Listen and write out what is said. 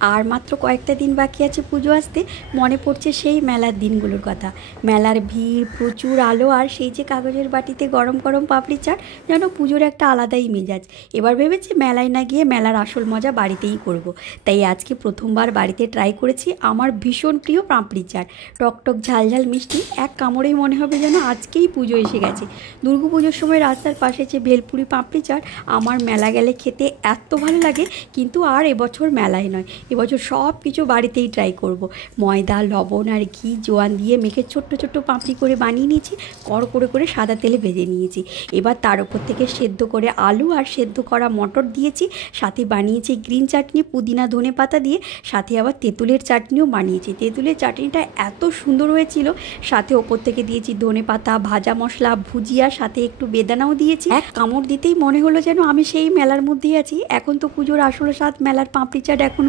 আর মাত্র কয়েকটা দিন বাকি আছে পুজো আসতে। মনে পড়ছে সেই মেলার দিনগুলোর কথা। মেলার ভিড়, প্রচুর আলো, আর সেই যে কাগজের বাটিতে গরম গরম পাপড়ি চাট, যেন পুজোর একটা আলাদাই মেজাজ। এবার ভেবেছি মেলায় না গিয়ে মেলার আসল মজা বাড়িতেই করব। তাই আজকে প্রথমবার বাড়িতে ট্রাই করেছি আমার ভীষণ প্রিয় পাপড়ি চাট। টকটক ঝালঝাল মিষ্টি, এক কামড়েই মনে হবে যেন আজকেই পুজো এসে গেছে। দুর্গা পুজোর সময় রাস্তার পাশে যে ভেলপুরি পাপড়ি চাট আমার মেলা গেলে খেতে এত ভালো লাগে। কিন্তু আর এবছর মেলায় নয়, এবছর সব কিছু বাড়িতেই ট্রাই করব। ময়দা, লবণ আর ঘি জোয়ান দিয়ে মেখে ছোট্ট ছোট্ট পাপড়ি করে বানিয়ে নিয়েছি, কড় করে করে সাদা তেলে ভেজে নিয়েছি। এবার তার উপর থেকে সেদ্ধ করে আলু আর সেদ্ধ করা মটর দিয়েছি, সাথে বানিয়েছি গ্রিন চাটনি পুদিনা ধনে পাতা দিয়ে, সাথে আবার তেঁতুলের চাটনিও বানিয়েছি। তেঁতুলের চাটনিটা এত সুন্দর হয়েছিল। সাথে ওপর থেকে দিয়েছি ধনে পাতা, ভাজা মশলা, ভুজিয়া, সাথে একটু বেদানাও দিয়েছি। এক কামড় দিতেই মনে হলো যেন আমি সেই মেলার মধ্যেই আছি। এখন তো পুজোর আসল স্বাদ মেলার পাপড়ি চাট এখন